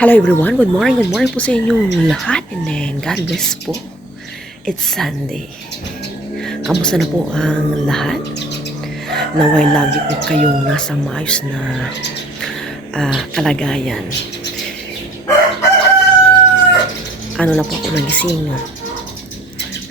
Hello everyone, good morning po sa inyong lahat and then God bless po. It's Sunday. Kamusta na po ang lahat? Naway lagi po kayong nasa maayos na kalagayan. Ano na po ako nagising?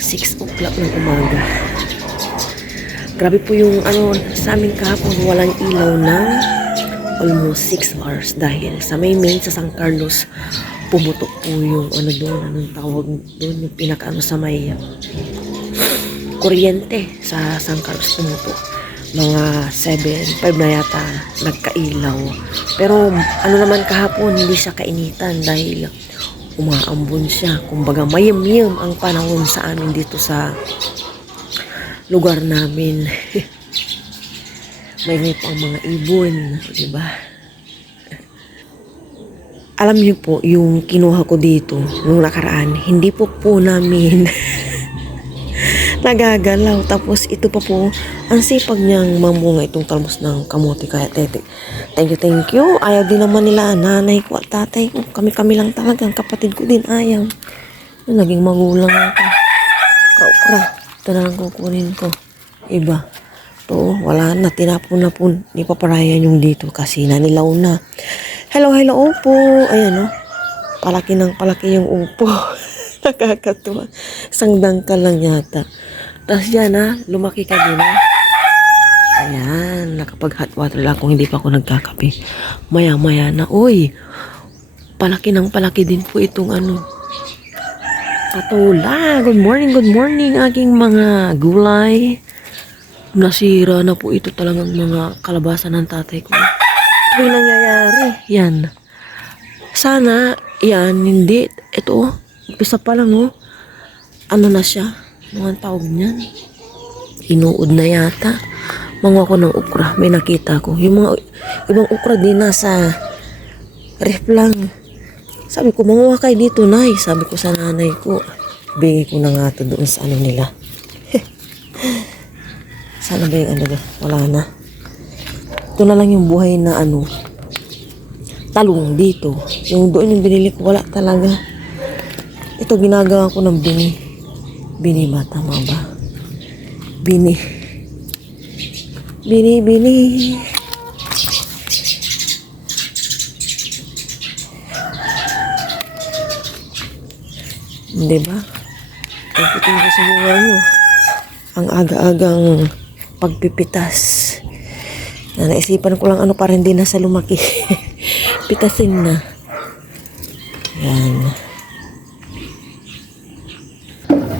6 o'clock ng umaga. Grabe po yung sa amin kahapon, walang ilaw ng almost 6 hours dahil sa may main sa San Carlos pumutok po yung doon, anong tawag doon, yung pinakaano sa may kuryente sa San Carlos pumutok. Mga 7:05 na yata nagkailaw. Pero naman kahapon hindi siya kainitan dahil umaambon siya. Kumbaga mayam-yam ang panahon sa amin dito sa lugar namin. May pang mga ibon, di ba? Alam niyo po, yung kinuha ko dito nung nakaraan, hindi po namin nagagalaw. Tapos ito pa po, ang sipag niyang mamunga itong talbos ng kamote. Kaya thank you. Ayaw din naman nila nanay ko at tatay ko. Kami lang talagang kapatid ko din ayaw. Yung naging magulang ako. Kra. Ito na lang kukunin ko. Iba. To, wala na, tinapon na po ni Paparayan yung dito kasi nanilaw na. Hello upo. Ayan palaki yung upo. Nakakatuwa. Isang dangkal lang yata. Tapos yan lumaki ka din Ayan, nakapag hot water lang kung hindi pa ako nagkakape. Maya na, uy, palaki din po itong patula. Good morning aking mga gulay. Nasira na po ito talagang mga kalabasan ng tatay ko. Ito yung nangyayari. Yan. Sana, hindi. Ito, umpisa pa lang, ano na siya? Ano ang tawag niyan? Inuod na yata. Manguha ko ng ukra. May nakita ko. Yung mga ibang ukra din nasa ref lang. Sabi ko, manguha kayo dito, nay. Sabi ko sa nanay ko. Bigay ko na nga ito doon sa nila. Sana ba yung wala na. Ito na lang yung buhay na talong dito. Yung doon yung binili ko, wala talaga. Ito ginagawa ko ng bini. Bini ba? Tama ba? Bini. Diba? Thank you sa buhay nyo. Ang aga-agang pagpipitas. Naisipan ko lang para hindi na sa lumaki. Pitasin na. Yan.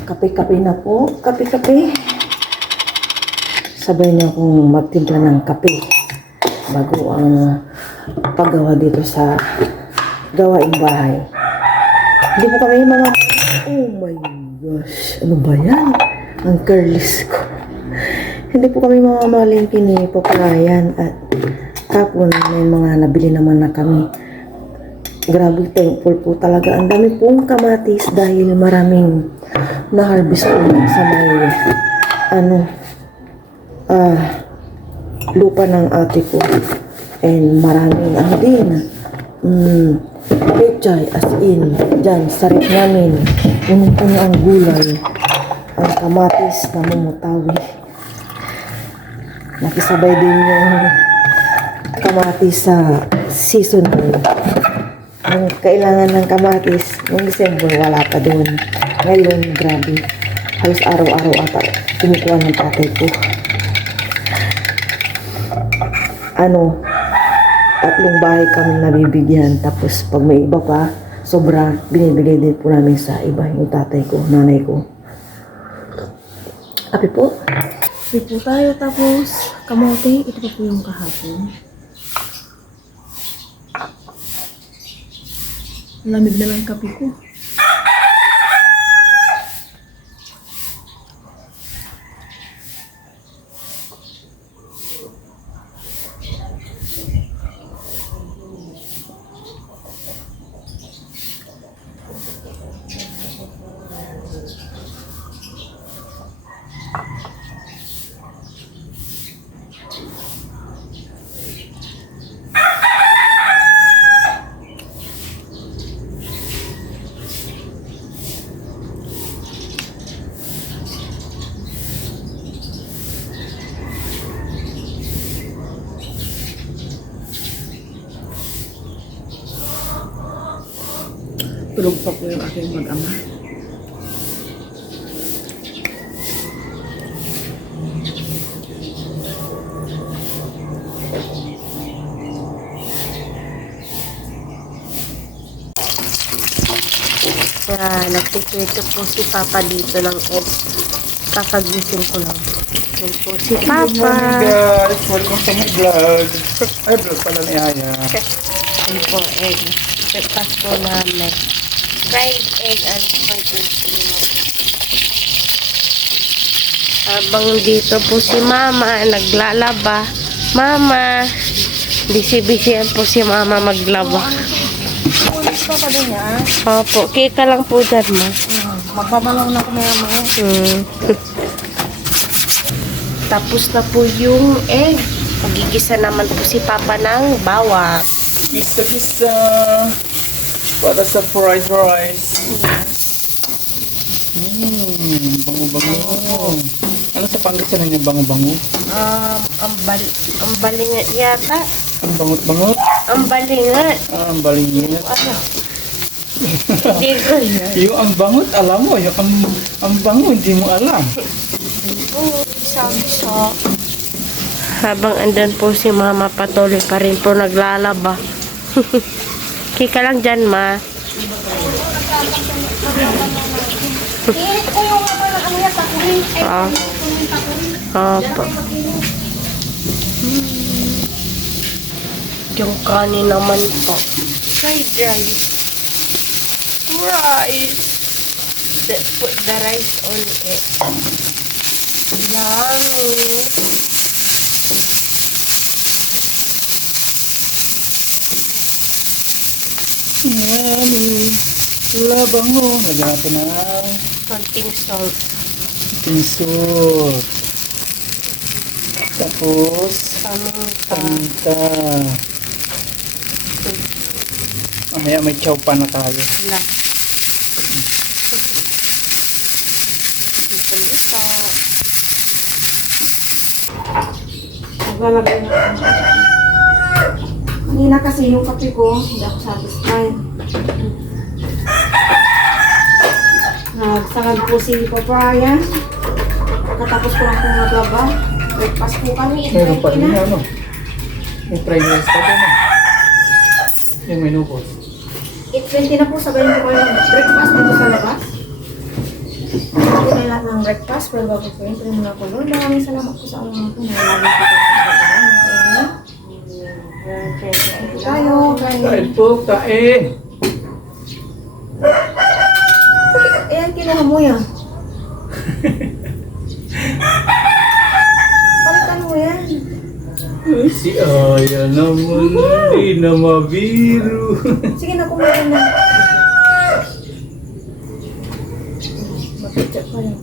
Kape na po. Kape. Sabay niya akong magtimpla ng kape bago ang paggawa dito sa gawaing bahay. Hindi po kami mga... Oh my gosh. Ano ba yan? Ang careless ko. Hindi po kami mamamalingki ni Paparayan at kapon may mga nabili naman na kami. Grabe, thankful po talaga. Ang dami pong kamatis dahil maraming na-harvest po sa may lupa ng ate ko. And maraming din pechay as in dyan sa rep namin. Punong-puno ang gulay. Ang kamatis na mumutawi. Nakisabay din yung kamatis sa season. Ang kailangan ng kamatis noong December wala pa doon. Ngayon, grabe. Halos araw-araw ata kumukuha ng tatay ko. Tatlong bahay kami nabibigyan. Tapos pag may iba pa, sobra, binibigay din po namin sa iba. Yung tatay ko, nanay ko. Kape po. Kape po tayo, tapos kamote. Ito pa po yung kahapon. Lamig na lang kape ko. Tulog pa po yung aking mag-ama. Nagtitito po si Papa dito ng egg. Kakagising ko lang. Yan po si Papa. Good morning guys! Welcome to my vlog. Ay, vlog pala ni Aya. Yan po, egg. Breakfast po namin. Fried egg and spaghetti. Habang dito po si Mama, naglalaba. Mama! Busy-busy yan po si Mama maglaba. Ulit pa pa din niya. Opo, kika lang po dyan, Ma. Magbabalaw na ko maya-maya. Tapos na po yung egg. Magigisa naman po si Papa ng bawang. Gisa-gisa. Para sa fried rice. Bango-bango. Ano sa Pangasinan niya bango-bango? Ang balingat yata. Ang bangot-bangot? Ang balingat. Ang balingit. Ano? Hindi ko yan. Yung ang bangot, alam mo. Yung ang bango, hindi mo alam. Sabi-sa. Habang andun po si Mama, patuloy pa rin po naglalaba. Kika lang dyan, Ma. Ito yung ano yan, takuhin. Opo. Yung kanin naman po. Fried rice. Put the rice on it. Yummy. Yummy. Wala bango. Lagyan natin ng Konting salt. pinsot. Tapos, paminta. Mamaya may chow pa na tayo. Wala. Balita. Maglalagay na ako. Kanina kasi yung kape ko, hindi ako satisfied. Nagsangad po si Papaya. Pagkatapos ko lang kung maglaba. Breakfast po kami. Meron pa 8:20 rin na. ano. May fried rice pa din. Yung menu po. 8:20 na po, sabayin ko kayo ng breakfast dito sa labas. Hindi na lahat ng breakfast, pero bago po yun, pero muna ko doon. Maraming salamat po sa mga po. Maraming po tayo, Kain kain. po, kain. Ayan, kinuha mo yan. Palitan mo yan. Ay, si Aya naman, hindi na mabiro. Sige na, kumain na. Mapichat pa yan.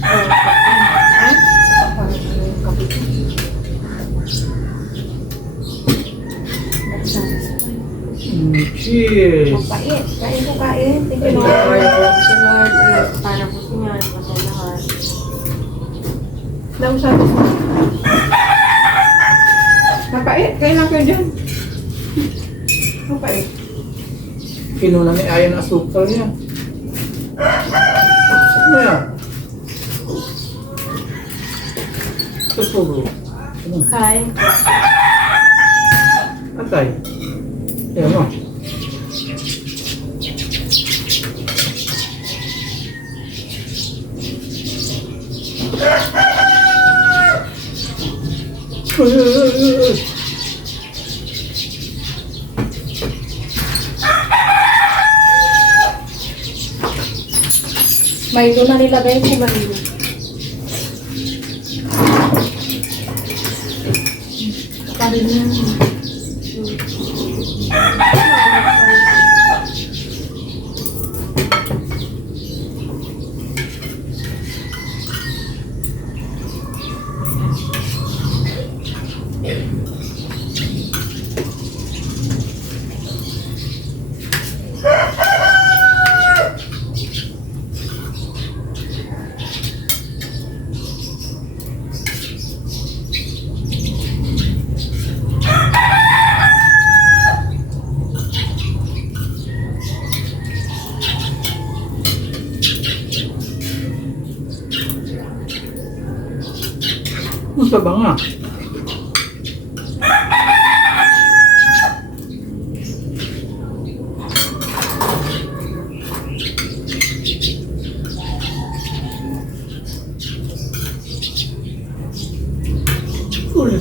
Ha? Cheers. Mapait. Kain po, kain. Thank you, Lord. Para po si Nyan. Pasalahat. Daw sabi ko. Mapait. Kain lang kayo dyan. Mapait. Kinuha ni Aya ng asukal niya. Ano yan? Susugo. Ano? Kain. Atay. Ayan mo. May doon na nilagay ko Milo. Sabi niya. Ang saba nga. Uy.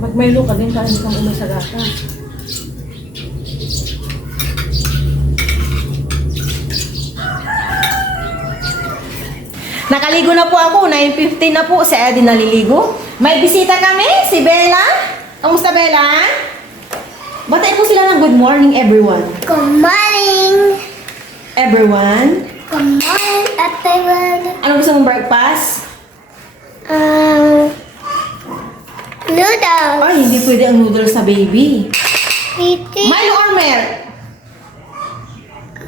Magmaylo ka din para hindi kang umay sa gata. Nakaligo na po ako, 9:15 na po, si Eddie naliligo. May bisita kami, si Bella. Kamusta Bella? Batay po sila ng good morning everyone. Good morning. Everyone? Good morning, everyone. Ano gusto mong breakfast? Noodles. Ay, hindi pwede ang noodles sa baby. Piti. Milo or milk?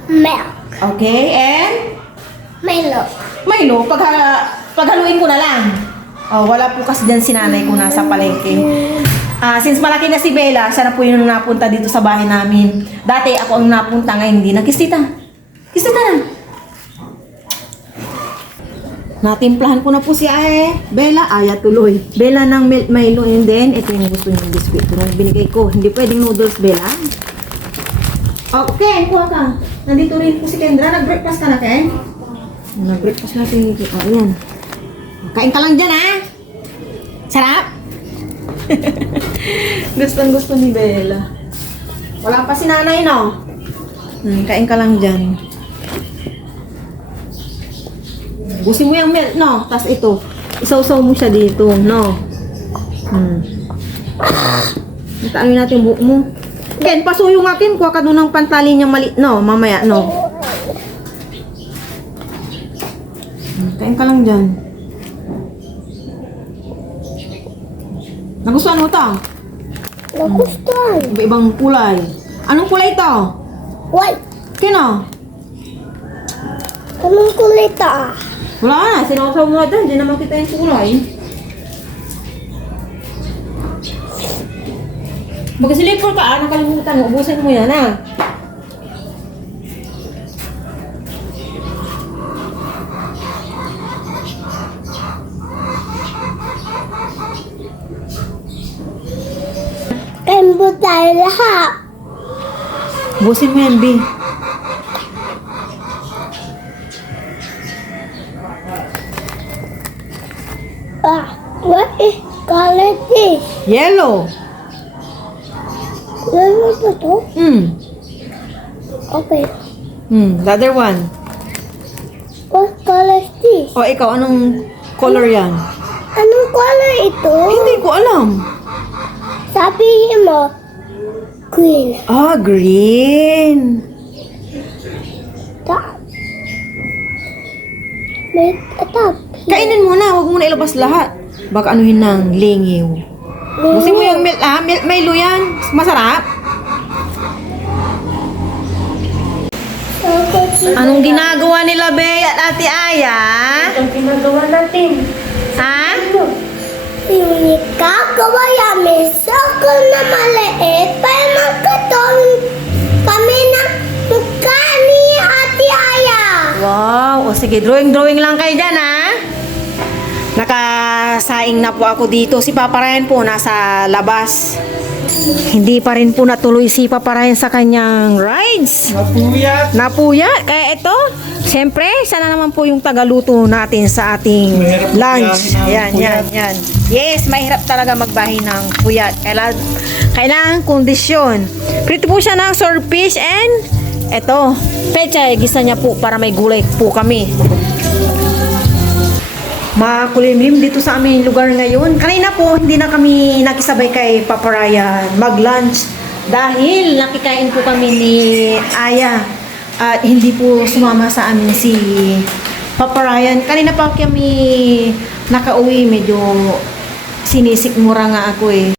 Milk. Okay, and? Milo. Milo, paghaluin ko na lang. Oh, wala po kasi dyan si nanay ko nasa palengke. Since malaki na si Bella, siya na po yung napunta dito sa bahay namin. Dati ako ang napunta, ngayon hindi na. Kiss tita. Kiss tita na. Natimplahan ko na po si Bella. Aya tuloy. Bella ng milk Milo and then ito yung gusto niyong biskuit. Ito na binigay ko. Hindi pwedeng noodles, Bella. Okay, kuha ka. Nandito rin po si Kendra. Nag-breakfast ka na, Ken? Nag-breakfast natin. Oh, ayan. Kain ka lang dyan, ha? Sarap? Gustong-gusto ni Bella. Wala pa si nanay, no? Kain ka lang dyan. Busin mo yung milk, no? Tapos ito, isaw-saw mo siya dito, no? Ano natin yung buhok mo? Ken, pasuyo nga, Ken. Kuha ka doon ng pantali niyang mali, no? Mamaya, no? Kain ka lang dyan. Nagustuhan mo to? Nagustuhan. Iba-ibang kulay. Anong kulay ito? White. Kino? Anong kulay ito? Wala na. Sinausaw mo natin. Hindi naman kita yung kulay. Mag-slipper ka, nakalimutan mo. Ubusin mo yan, Kain po tayo lahat. Ubusin mo yan, B. What is color this? Yellow. Ano ba ito? Okay. The other one. What color is this? O, ikaw, anong color yan? Anong color ito? Hindi ko alam. Sabihin mo, green. Ah, green. Top. May top. Kainin mo na. Huwag mo na ilabas lahat. Baka anuhin ng lingiw. Busin mo yung milk, milk Milo yan. Masarap. Anong ginagawa nila, Bea at Ate Aya? Ang ginagawa natin. Ha? Yung ikagawa yamin circle na maliit para magkatawin kami ng mukha ni Ate Aya. Wow. O sige, drawing lang kayo dyan, ha? Nakasaing na po ako dito. Si Papa Ryan po nasa labas. Hindi pa rin po natuloy si Papa Ryan sa kanyang rides. Napuyat. Napuyat. Kaya ito, siyempre, sana naman po yung tagaluto natin sa ating Mahirap lunch. magbahay ng Yan. Yes, mahirap talaga magbahay ng puyat. Kailangan kondisyon. Prito po siya ng swordfish and ito, pechay, gisa niya po para may gulay po kami. Makulimlim dito sa aming lugar ngayon. Kanina po, hindi na kami nakisabay kay Papa Ryan mag-lunch dahil nakikain po kami ni Aya at hindi po sumama sa amin si Papa Ryan. Kanina pa kami nakauwi, medyo sinisikmura nga ako eh.